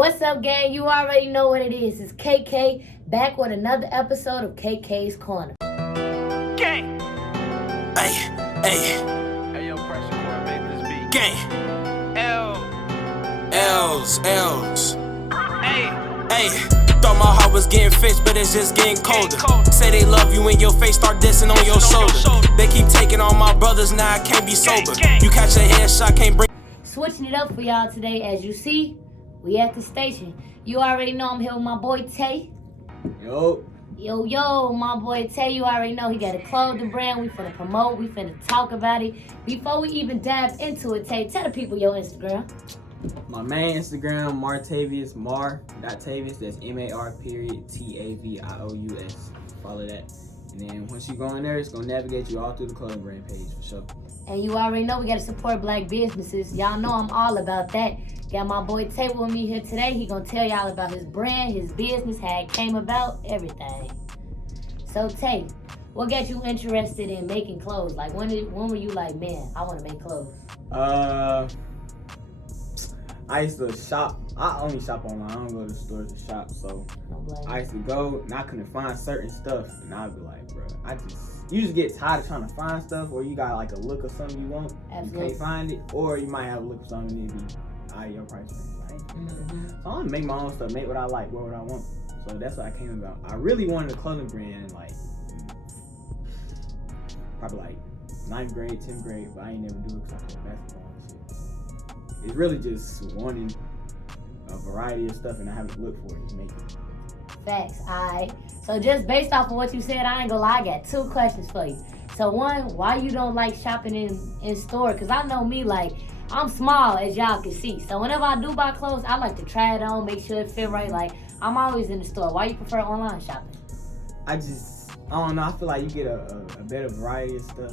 What's up, gang? You already know what it is. It's KK back with another episode of KK's Corner. Gang. Hey, yo, pressure core made this beat. Gang. L's. Hey. Thought my heart was getting fixed, but it's just getting colder. Say they love you in your face, start dissing on your shoulder. They keep taking all my brothers, now I can't be sober. You catch a headshot, can't bring. Switching it up for y'all today. As you see, we at the station. You already know I'm here with my boy Tay. Yo, my boy Tay, you already know he got a clothing brand. We finna promote, we finna talk about it. Before we even dive into it, Tay, tell the people your Instagram. My main Instagram, Martavius, Mar.Tavius, that's MAR.TAVIOUS. Follow that. And then once you go in there, it's gonna navigate you all through the clothing brand page for sure. And you already know we gotta support black businesses. Y'all know I'm all about that. Got my boy Tay with me here today. He gonna tell y'all about his brand, his business, how it came about, everything. So Tay, what got you interested in making clothes? Like when were you like, man, I wanna make clothes? I used to shop. I only shop online. I don't go to the stores to shop. So I used to go and I couldn't find certain stuff. And I'd be like, bro, you just get tired of trying to find stuff, or you got like a look of something you want. Absolutely. You can't find it, or you might have a look of something and it be out of your price range. So I'm gonna make my own stuff, make what I like, what I want. So that's what I came about. I really wanted a clothing brand like probably like 9th grade, 10th grade, but I ain't never do it because I played basketball and shit. It's really just wanting a variety of stuff and I haven't looked for it to make it. Facts. Alright. So just based off of what you said, I ain't gonna lie, I got 2 questions for you. So one, why you don't like shopping in store? Because I know me, like, I'm small as y'all can see. So whenever I do buy clothes, I like to try it on, make sure it fit right. Like, I'm always in the store. Why you prefer online shopping? I don't know. I feel like you get a better variety of stuff.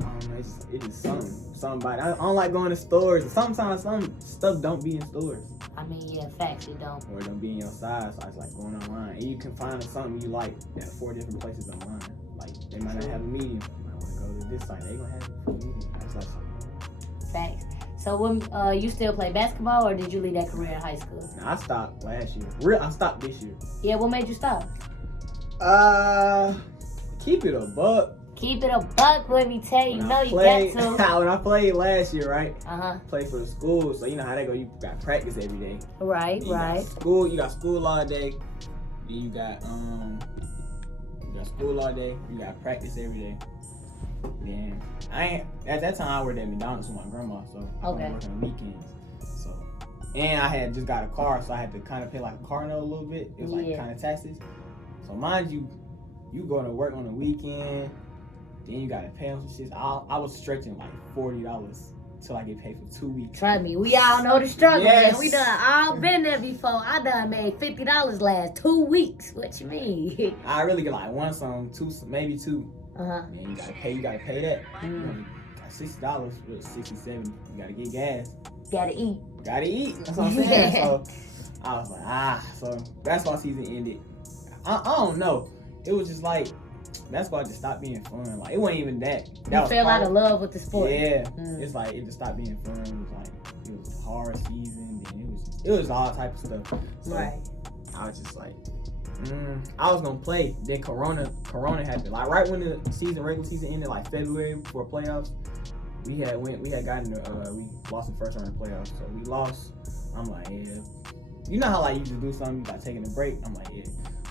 I don't know, it's just something about it. I don't like going to stores. Sometimes some stuff don't be in stores. I mean, yeah, facts, it don't. Or it don't be in your size, so it's like going online. And you can find something you like at 4 different places online. Like, they might not have a medium. You might want to go to this site. They gonna have it for a medium. That's like something. Facts. So when you still play basketball, or did you leave that career in high school? Nah, I stopped last year. I stopped this year. Yeah, what made you stop? Keep it a buck. Keep it a buck with me, Tay. You got to. When I played last year, right? Played for the school, so you know how they go. You got practice every day. Right. You got school all day. Then you got school all day. You got practice every day. Then at that time I worked at McDonald's with my grandma, so I was working on weekends. So, and I had just got a car, so I had to kind of pay like a car note a little bit. It was like kind of taxes. So mind you, you go to work on the weekend. Then you gotta pay them some shit. I was stretching like $40 till I get paid for 2 weeks. Trust me, we all know the struggle, yes. Man. We done all been there before. I done made $50 last 2 weeks. What you mean? I really get like one song, 2, maybe 2. Man, you gotta pay that. Got $60, $67. You gotta get gas. Gotta eat. That's what I'm saying. So I was like, so basketball season ended. I don't know. It was just like basketball just stopped being fun. Like, it wasn't even that. You fell out of love with the sport. Yeah. It's like it just stopped being fun. It was a hard season. Then it was all type of stuff. So right. I was just like, I was gonna play. Then Corona happened. Like right when the regular season ended, like February before playoffs. We had gotten we lost the first round of playoffs. So we lost. I'm like, yeah. You know how like you just do something like taking a break. I'm like, yeah.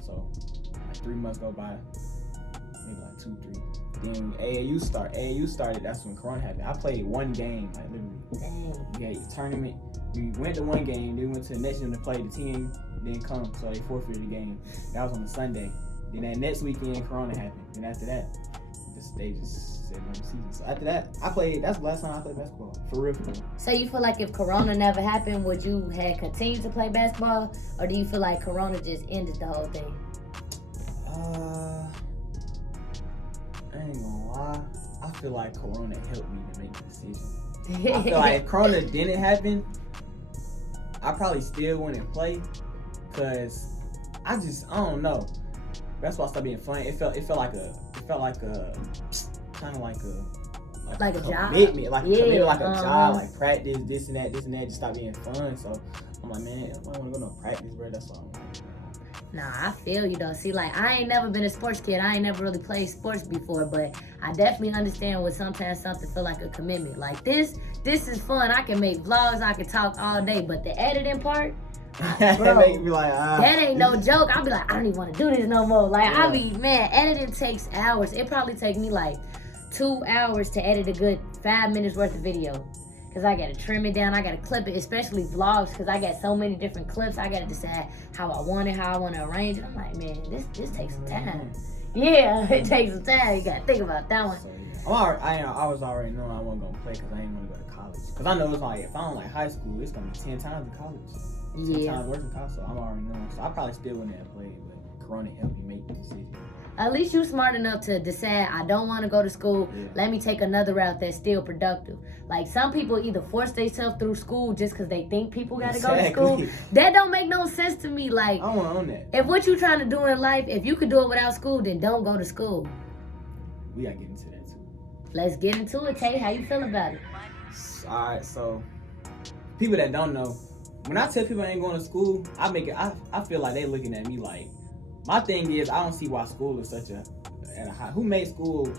So like 3 months go by. Maybe like 2, 3. Then AAU started. That's when Corona happened. I played 1 game, like literally. Dang. We had a tournament. We went to 1 game. Then we went to the next one to play. The team didn't come, so they forfeited the game. That was on the Sunday. Then that next weekend, Corona happened. And after that, they just said no season. So after that, that's the last time I played basketball. For real. So you feel like if Corona never happened, would you have continued to play basketball? Or do you feel like Corona just ended the whole thing? I ain't gonna lie. I feel like Corona helped me to make the decision. I feel like if Corona didn't happen, I probably still wouldn't play. Cause I don't know. That's why I started being fun. It felt like a kind of like a job. Commitment, like a job, like practice, this and that just stopped being fun. So I'm like, man, I don't want to go no practice, bro. That's all. Nah, I feel you though. See, like, I ain't never been a sports kid. I ain't never really played sports before, but I definitely understand what sometimes something feel like a commitment. Like this is fun. I can make vlogs, I can talk all day, but the editing part, bro, make me like, that ain't no joke. I'll be like, I don't even want to do this no more. Like, Yeah. I be, man, editing takes hours. It probably take me like 2 hours to edit a good 5 minutes worth of video. Cause I gotta trim it down, I gotta clip it, especially vlogs, cause I got so many different clips. I gotta decide how I want it, how I want to arrange it. I'm like, man, this takes some time. Yeah, it takes some time. You gotta think about that one. So, yeah. I was already knowing I wasn't gonna play because I didn't want to go to college. Cause I know it's like if I don't like high school, it's gonna be 10 times in college. 10 Yeah. times worse in college. So I'm already knowing. So I probably still wouldn't have played, but Corona helped me make the decision. At least you smart enough to decide, I don't want to go to school. Yeah. Let me take another route that's still productive. Like, some people either force themselves through school just because they think people got to go to school. That don't make no sense to me. Like, I don't want to own that. if what you trying to do in life, if you could do it without school, then don't go to school. We gotta get into that too. Let's get into it, Tay. How you feel about it? Alright, so people that don't know, when I tell people I ain't going to school, I feel like they looking at me like, my thing is I don't see why school is such a high. Who made school?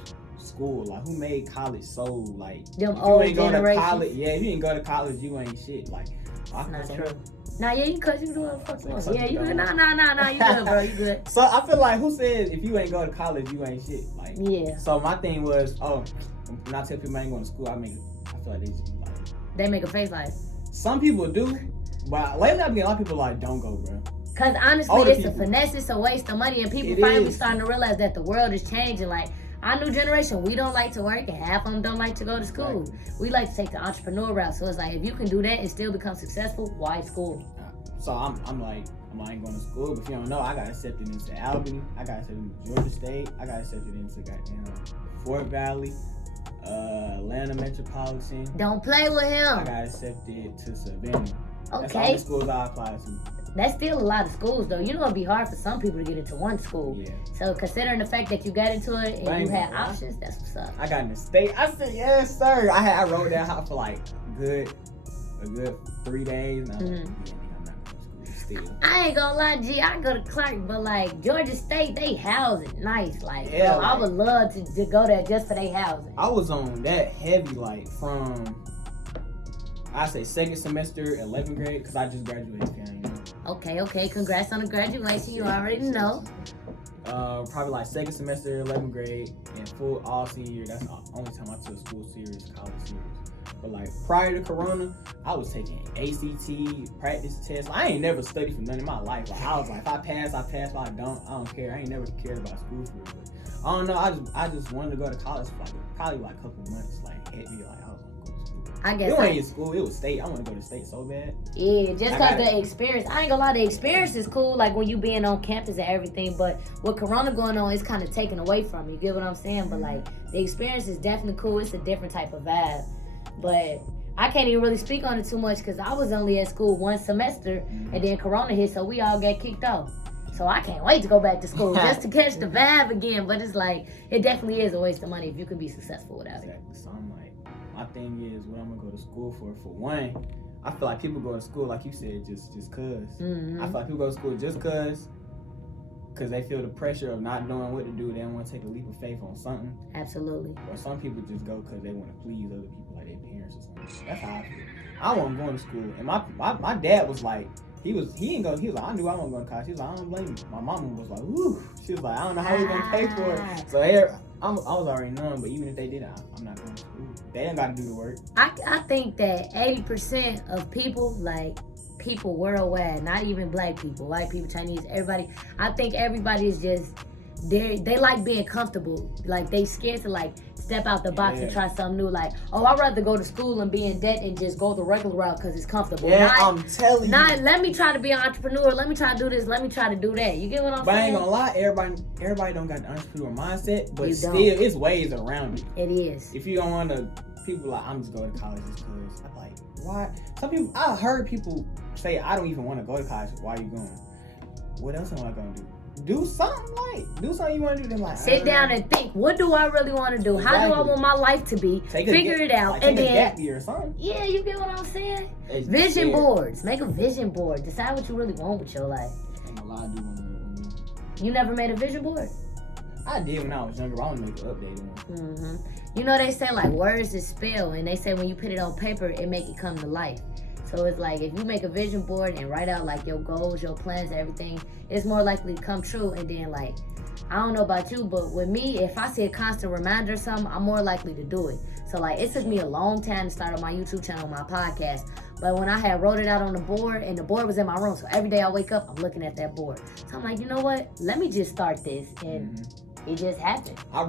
Like, who made college so like? Them if you old ain't go to generations? college, yeah. If you ain't go to college, you ain't shit. Like, That's not true. Nah, yeah, you cut. You do what the fuck you want. Fuck Yeah, you you good. don't. Nah, you good, bro. You good. So I feel like who said if you ain't go to college, you ain't shit. Like, Yeah. So my thing was, when I tell people I ain't going to school, I feel like they just be like, They make a face like. some people do, but lately I've been a lot of people like, don't go, bro. Cause honestly, Older it's people. a finesse, it's a waste of money, and people It finally is. starting to realize that the world is changing. Like, our new generation, we don't like to work, and half of them don't like to go to school. Exactly. We like to take the entrepreneur route. So it's like, if you can do that and still become successful, why school? So I'm like, I ain't going to school, but if you don't know, I got accepted into Albany, I got accepted into Georgia State, I got accepted into goddamn Fort Valley, Atlanta Metropolitan. Don't play with I him. got accepted to Savannah. That's all Okay, the schools I applied to. that's still a lot of schools though. You know, it'd be hard for some people to get into one school. Yeah. So considering the fact that you got into it and Bang, you had bro. options, that's what's up. I got in the state. I said, yes, sir. I wrote that out for like a good 3 days. And I was like, yeah, I'm not going to school still. I ain't gonna lie, G, I go to Clark, but like Georgia State, they house it nice. Like, Yeah, bro, I like- would love to go there just for they housing. I was on that heavy, like from, I say second semester, 11th grade, because I just graduated. You know? Okay, congrats on the graduation. You already know. Probably like second semester, 11th grade, and full all senior year. That's the only time I took school serious, college serious. But like prior to Corona, I was taking ACT, practice tests. I ain't never studied for nothing in my life. Like, I was like, if I pass, I pass. If I don't care. I ain't never cared about school for real. But I don't know. I just wanted to go to college for like probably like a couple months. Like, heavy, like I was gonna go to school. I guess It wasn't even school. It was state. I want to go to state so bad. yeah, just I cause got the experience. I ain't gonna lie, the experience is cool. Like when you being on campus and everything. But with Corona going on, it's kind of taken away from you. You get what I'm saying? But like the experience is definitely cool. It's a different type of vibe. But I can't even really speak on it too much because I was only at school one semester and then Corona hit, so we all got kicked off. So I can't wait to go back to school just to catch the vibe again. But it's like, it definitely is a waste of money if you could be successful without it. Exactly. So I'm like, my thing is what I'm gonna go to school for. For one, I feel like people go to school like you said, just cause. I feel like people go to school just cause they feel the pressure of not knowing what to do. They don't want to take a leap of faith on something. Absolutely. Or some people just go because they want to please other people, like their parents or something. That's how I feel. I wasn't going to school, and my dad was like, he didn't go. He was like, I knew I wasn't going to college. He was like, I don't blame you. My mama was like, woo. She was like, I don't know how we're gonna pay for it. So I was already knowing, but even if they did, I'm not going to school. They ain't got to do the work. I think that 80% of people, like people worldwide, not even black people, white people, Chinese, everybody, I think everybody is just, they like being comfortable. Like they scared to like step out the box and try something new. Like, oh, I'd rather go to school and be in debt and just go the regular route because it's comfortable. Yeah, I'm telling you. Let me try to be an entrepreneur. Let me try to do this. Let me try to do that. You get what I'm But I saying? ain't gonna lie, everybody don't got the entrepreneur mindset, but You still, don't. it's ways around it. It is. If you don't want to, people like, I'm just going to college just because. I'm like, why? Some people, I heard people say, I don't even want to go to college. Why are you going? What else am I gonna do? do something you want to do. Then like sit down and think, what do I really want to do? How do I Exactly. want my life to be? Figure it out, like, and take a then gap year or something. yeah, you get what I'm saying? It's Vision yeah. boards. Make a vision board. Decide what you really want with your life. Ain't gonna lie, I do want to make one. You never made a vision board? I did when I was younger, but I want to make an updated one. Mm-hmm. You know they say like words is spell, and they say when you put it on paper, it make it come to life. So it's like if you make a vision board and write out like your goals, your plans, everything, it's more likely to come true. And then like, I don't know about you, but with me, if I see a constant reminder or something, I'm more likely to do it. So like it took me a long time to start on my YouTube channel, my podcast. But when I had wrote it out on the board, and the board was in my room, so every day I wake up, I'm looking at that board. So I'm like, you know what? Let me just start this, and it just happened. I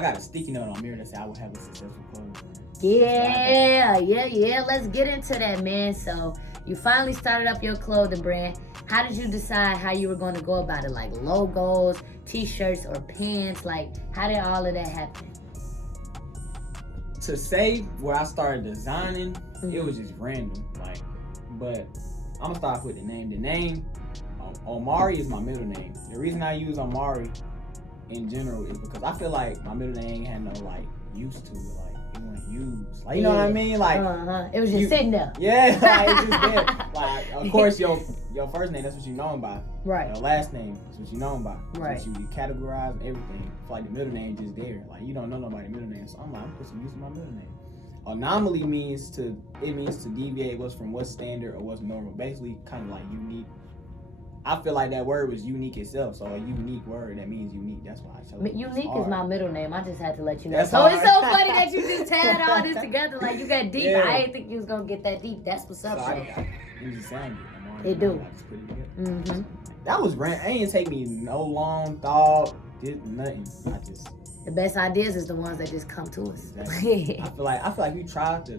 got a sticky note on my mirror that said I would have a successful clothing brand. Yeah. Let's get into that, man. So you finally started up your clothing brand. How did you decide how you were going to go about it? Like logos, t-shirts, or pants? Like, how did all of that happen? To say where I started designing, it was just random. Like, but I'm gonna start off with the name. The name Omari is my middle name. The reason I use Omari in general is because I feel like my middle name ain't had no like use to it. Like it wasn't used. Like you know what I mean? Like it was just sitting there. Yeah, like it's just there. Like of course your first name, that's what you know him by. Right. Your last name, that's what you know him by. Right. That's what you categorize everything. Like the middle name just there. Like you don't know nobody's middle name. So I'm like, I'm put some use in my middle name. Anomaly means to deviate what's from what's standard or what's normal. Basically kind of like unique. I feel like that word was unique itself. So a unique word, that means unique. That's why I chose it. Unique is my middle name. I just had to let you know. That's so hard. it's so funny that you just tied all this together. Like you got deep. Yeah. I didn't think you was gonna get that deep. That's what's up, So bro. it just sounded good. It do. I just put it together. Mm-hmm. That was random. It didn't take me no long thought. Did nothing. I just. The best ideas is the ones that just come to us. Exactly. I feel like you try to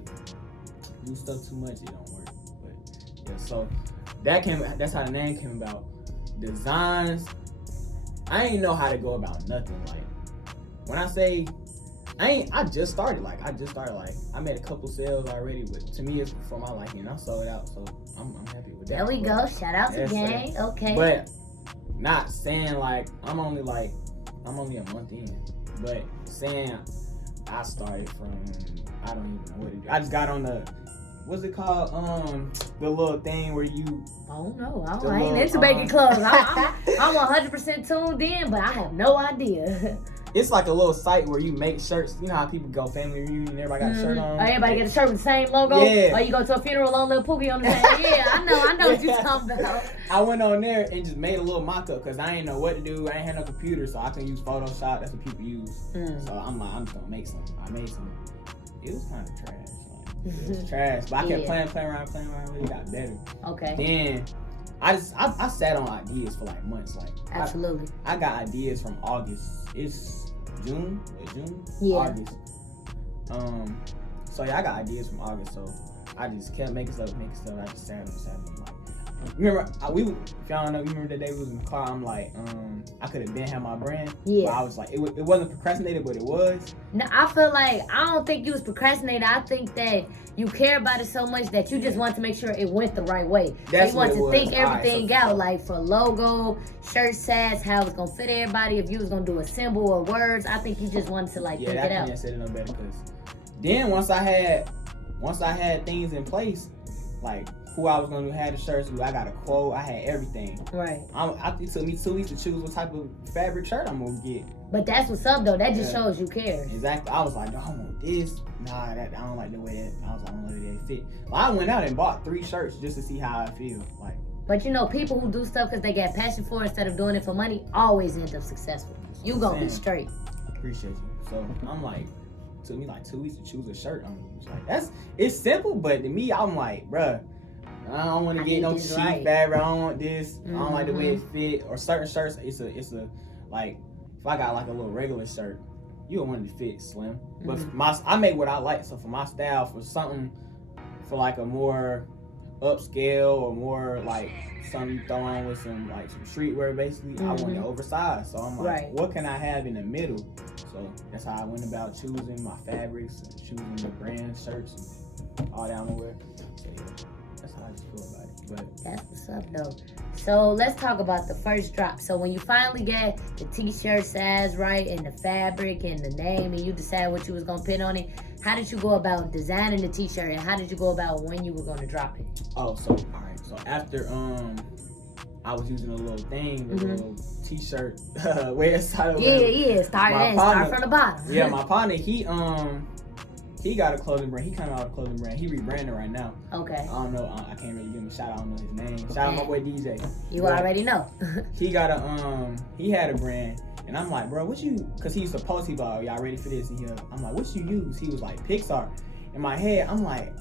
do stuff too much, it don't work. But yeah, so that's how the name came about. Designs, I didn't know how to go about nothing. Like when I say I just started. I made a couple sales already, but to me it's for my liking. I sold out, so I'm happy with that. There we go. Shout out to gang. Okay. But not saying like I'm only a month in, but saying I started from I don't even know what it is. I just got on the what's it called? The little thing where you. I don't know. I ain't into making clothes. I'm 100% tuned in, but I have no idea. It's like a little site where you make shirts. You know how people go family reunion, everybody got a shirt on. Everybody get a shirt with the same logo. Yeah. Or you go to a funeral on Lil Pookie on the same. Yeah, I know what you're talking about. I went on there and just made a little mock-up because I ain't know what to do. I ain't had no computer, so I couldn't use Photoshop. That's what people use. So I'm like, I'm just gonna make some. I made some. It was kind of trash. It was trash, but I kept playing around. It got better. Okay. Then I sat on ideas for like months. Like absolutely. I got ideas from August. It's June? Yeah. August. So yeah, I got ideas from August. So I just kept making stuff. I just sat on like. Remember, if y'all don't know, remember the day we was in the car, I'm like, I could have been had my brand. Yeah. But I was like, it wasn't procrastinated, but it was. No, I feel like, I don't think you was procrastinating. I think that you care about it so much that you just want to make sure it went the right way. That's you want to think everything right, out, like for logo, shirt size, how it's gonna fit everybody, if you was gonna do a symbol or words. I think you just wanted to like think it out. Yeah, that can't say it no better because then once I had things in place, like who I was going to have the shirts with, I got a quote, I had everything. Right. It took me 2 weeks to choose what type of fabric shirt I'm going to get. But that's what's up though. That just shows you care. Exactly. I was like, no, I want this. Nah, I don't like the way that. I was like, I don't like the way that fit. Well, I went out and bought 3 shirts just to see how I feel. Like. But you know, people who do stuff because they got passion for it instead of doing it for money always end up successful. You gonna be straight. Appreciate you. So I'm like, it took me like 2 weeks to choose a shirt. Like it's simple, but to me, I'm like, bruh. I don't want to get no cheap fabric. I don't want this. I don't like the way it fit. Or certain shirts, it's a like if I got like a little regular shirt, you don't want it to fit slim. But I make what I like. So for my style, for something for like a more upscale or more like something you throw on with some streetwear basically, I want it oversized. So I'm like, what can I have in the middle? So that's how I went about choosing my fabrics and choosing the brand shirts and all that I'm gonna wear. So, yeah. That's how I just feel about it. But that's what's up though. So let's talk about the first drop. So when you finally get the t-shirt size right and the fabric and the name and you decide what you was gonna put on it, how did you go about designing the t-shirt and how did you go about when you were gonna drop it? Oh, so all right. So after I was using a little thing, the little t-shirt website. Start from the bottom. Yeah, my partner, he got a clothing brand. He kind of got a clothing brand. He rebranded right now. Okay. I don't know. I can't really give him a shout out. I don't know his name. Shout out my boy DJ. You already know. He got he had a brand, and I'm like, bro, what you? Cause he used to post, he like, y'all ready for this? And I'm like, what you use? He was like, Pixar. In my head, I'm like,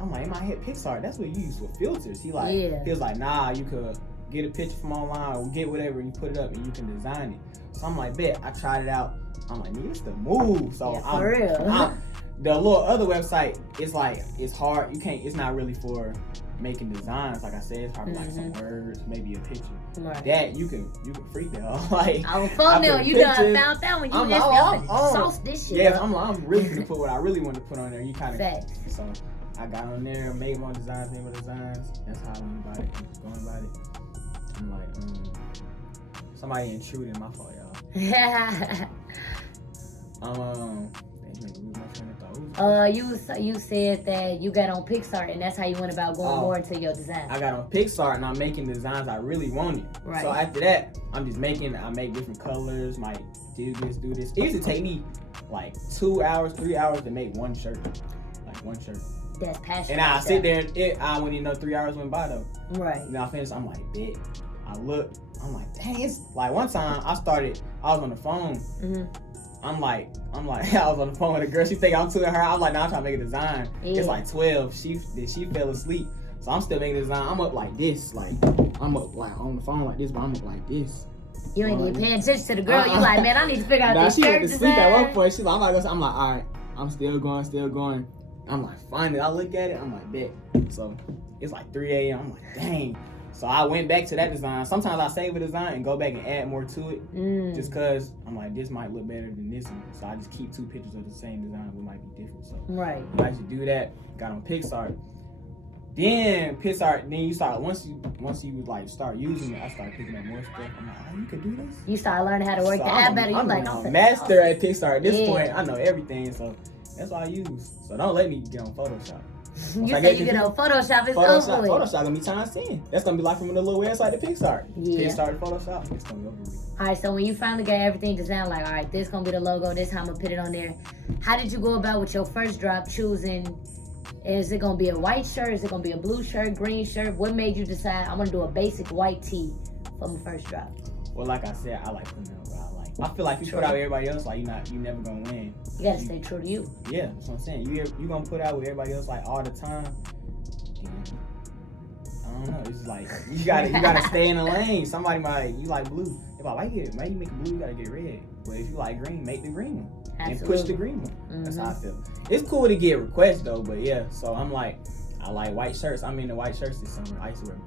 in my head, Pixar. That's what you use for filters. He was like, nah, you could get a picture from online or get whatever and you put it up and you can design it. So I'm like, bet. I tried it out. I'm like, nigga, it's the move. So for real. The little other website, it's hard. You can't. It's not really for making designs. Like I said, it's probably like some words, maybe a picture. Right. That you can freak that out. Like I was thumbnail. You done found that when you sauce this shit. Yeah, I'm really gonna put what I really want to put on there. You kind of facts. So I got on there, made more designs. That's how I went about it. Going about it. I'm like, somebody intruding. My fault, y'all. You said that you got on Pixar and that's how you went about going more into your design. I got on Pixar and I'm making designs I really wanted. Right. So after that, I make different colors, might do this. It used to take me like 2 hours, 3 hours to make one shirt. Like one shirt. That's passion. And I sit there and I wouldn't even know 3 hours went by though. Right. Then I finished, I'm like, bet. I look, I'm like, dang, it's like one time I was on the phone. Mm-hmm. I'm like, I was on the phone with a girl. She think I'm to her. I'm like, nah, I'm trying to make a design. Yeah. It's like 12. She fell asleep. So I'm still making a design. I'm up like this. Like, I'm up like on the phone like this, but I'm up like this. You ain't even paying attention to the girl. You like, man, I need to figure out this shirt design. She went to sleep at one point. I'm like, all right. I'm still going. I'm like, finally, I look at it. I'm like, bet. So it's like 3 a.m. I'm like, dang. So I went back to that design. Sometimes I save a design and go back and add more to it. Just cause I'm like, this might look better than this one. So I just keep 2 pictures of the same design, but might be different. So right. I just do that. Got on Pixar. Then you start once you like start using it, I start picking up more stuff. I'm like, oh, you could do this. You start learning how to work the app better. I'm a master at Pixar at this point. I know everything, so that's all I use. So don't let me get on Photoshop. You say you get on Photoshop, it's over with. Photoshop gonna be times 10. That's gonna be like from the little website to Pixar. Yeah. Pixar to Photoshop, it's gonna be over with. Alright, so when you finally got everything designed, like, alright, this gonna be the logo, this how I'm gonna put it on there. How did you go about with your first drop choosing? Is it gonna be a white shirt? Is it gonna be a blue shirt, green shirt? What made you decide I'm gonna do a basic white tee for my first drop? Well, like I said, I like putting out what I like. I feel like if you put out everybody else, like you never gonna win. You gotta stay true to you. Yeah, that's what I'm saying. You gonna put out with everybody else like all the time. I don't know. It's like you gotta stay in the lane. Somebody might you like blue. If I like it, why you make blue? You gotta get red. But if you like green, make the green one. Absolutely. And push the green one. That's how I feel. It's cool to get requests though, but yeah. So I'm like, I like white shirts. I'm into white shirts this summer.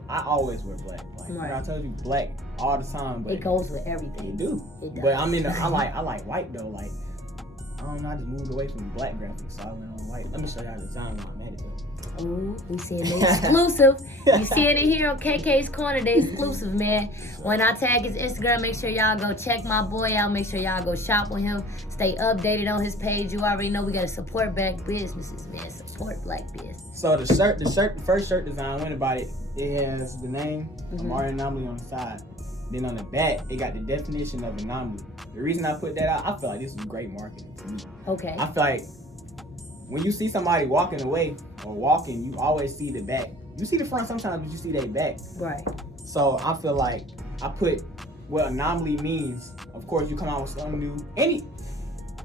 I always wear black. Like I told you, black all the time. But it goes with everything. It do. It does. But I like white though. Like I don't know. I just moved away from black graphics, so I went on white. Let me show y'all the design while I'm at it though. Oh, we seeing the exclusive. You seeing it here on KK's Corner, the exclusive, man. When I tag his Instagram, make sure y'all go check my boy out. Make sure y'all go shop with him. Stay updated on his page. You already know we gotta support black businesses, man. Support black business. So the first shirt design, I went about it. It has the name Omari Anomaly on the side. Then on the back, it got the definition of anomaly. The reason I put that out, I feel like this was great marketing to me. Okay. I feel like when you see somebody walking away or walking, you always see the back. You see the front sometimes, but you see their back. Right. So I feel like I put what anomaly means. Of course, you come out with something new.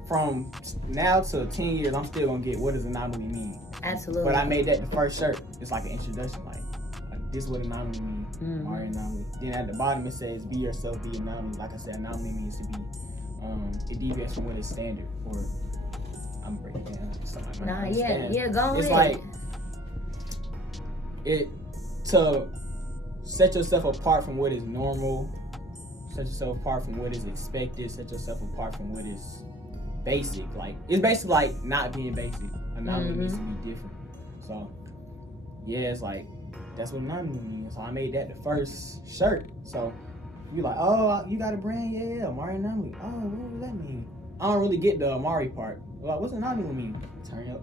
From now to 10 years, I'm still gonna get what does anomaly mean. Absolutely. But I made that the first shirt. It's like an introduction, like this is what anomaly means. Omari Anomaly. Then at the bottom it says be yourself, be anomaly. Like I said, anomaly means to be it deviates from what is standard. Or I'm breaking it down. Yeah, go ahead. It's like to set yourself apart from what is normal, set yourself apart from what is expected, set yourself apart from what is basic. Like it's basically like not being basic. Anomaly needs to be different. So yeah, it's like that's what Anomaly means. So I made that the first shirt. So you like, oh, you got a brand? Yeah, Omari Anomaly. Oh, what does that mean? I don't really get the Omari part. Like, what's Anomaly mean? Turn your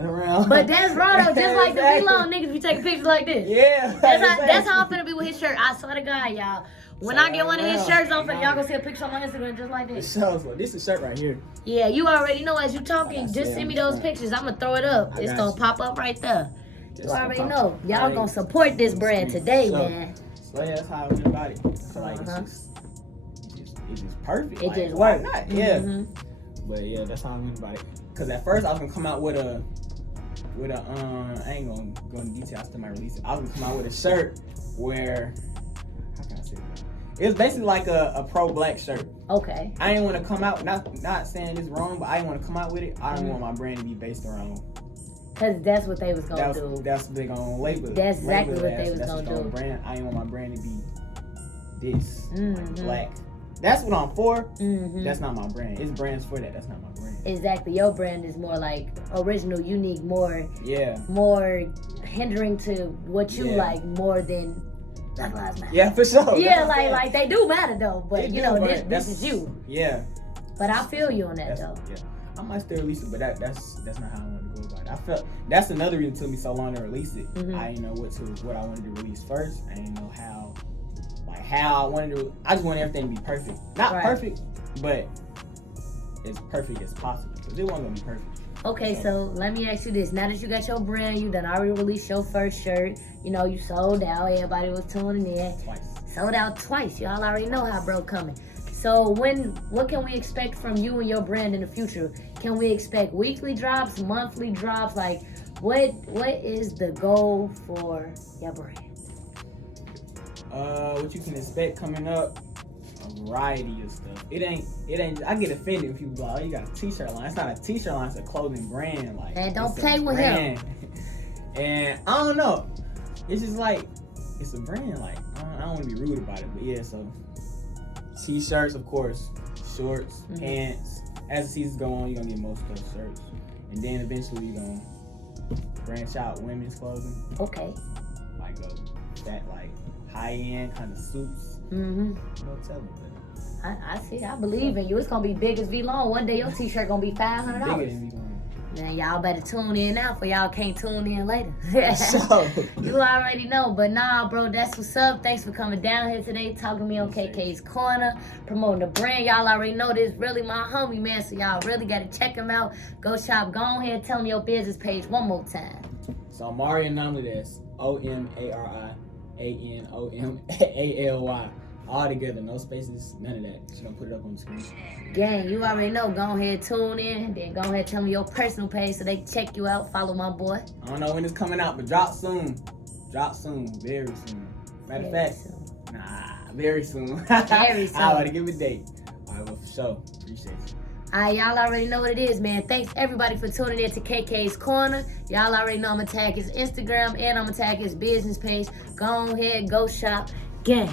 around. But that's raw though, just like the V-Long niggas be taking pictures like this. Yeah. That's how I'm finna be with his shirt. I swear to God, y'all. When I get one of his shirts on, y'all gonna see a picture on my Instagram just like this. This is a shirt right here. Yeah, you already know as you talking, just send me those pictures. I'm gonna throw it up. It's gonna pop up right there. You already know. Y'all gonna support this brand today, man. So yeah, that's how I went about it. So like it's just perfect. It like, just why works. not? Yeah. But yeah, that's how I went about it. Cause at first I was gonna come out with a I ain't gonna go into detail, I still might release it. I was gonna come out with a shirt where, how can I say that? It was basically like a pro black shirt. Okay. I didn't want to come out, not saying it's wrong, but I didn't want to come out with it. I didn't want my brand to be based around. Cause that's what they was gonna do. That's what they gonna label. That's exactly label what they was gonna do. Brand. I didn't want my brand to be this like black. That's what I'm for. That's not my brand. It's brands for that. That's not my brand. Exactly. Your brand is more like original, unique, more hindering to what you like more than Black Lives Matter. Yeah, for sure. Yeah, like they do matter though, but you know this is you. Yeah. But I feel you on that though. Yeah. I might still release it, but that's not how I want to go about it. I felt that's another reason it took me so long to release it. I didn't know what I wanted to release first. I didn't know how I wanted to. I just wanted everything to be perfect. Not perfect, but as perfect as possible. Because it wasn't gonna be perfect. Okay, so let me ask you this. Now that you got your brand, you done already released your first shirt. You know, you sold out. Everybody was tuning in. Twice. Sold out twice. Y'all already know how bro coming. So what can we expect from you and your brand in the future? Can we expect weekly drops, monthly drops? Like, what is the goal for your brand? What you can expect coming up, a variety of stuff. It ain't. I get offended when people go, "Oh, you got a t-shirt line." It's not a t-shirt line. It's a clothing brand. Like, and don't play with him. And I don't know. It's just like it's a brand. Like I don't want to be rude about it, but yeah. So t-shirts, of course, shorts, pants. As the seasons go on, you're gonna get most of those shirts, and then eventually you're gonna branch out women's clothing. Okay. Like that like high-end kind of suits. No telling. I see. I believe in you. It's gonna be big as V-Long. One day your t-shirt gonna be $500. Bigger than V-Long. Man, y'all better tune in now for y'all can't tune in later. So, you already know. But nah, bro, that's what's up. Thanks for coming down here today, talking to me on KK's Corner, promoting the brand. Y'all already know this really my homie, man. So y'all really gotta check him out. Go shop. Go on here. Tell me your business page one more time. So Omari Anomaly, that's OMARI ANOMALY. All together, no spaces, none of that. Just gonna put it up on the screen. Gang, you already know. Go ahead, tune in. Then go ahead, tell me your personal page so they can check you out. Follow my boy. I don't know when it's coming out, but drop soon. Drop soon, very soon. Matter of fact, very soon. Very soon. I gotta give a date. All right, well, for sure. Appreciate you. Alright, y'all already know what it is, man. Thanks everybody for tuning in to KK's Corner. Y'all already know I'm gonna tag his Instagram and I'm gonna tag his business page. Go ahead, go shop. Gang.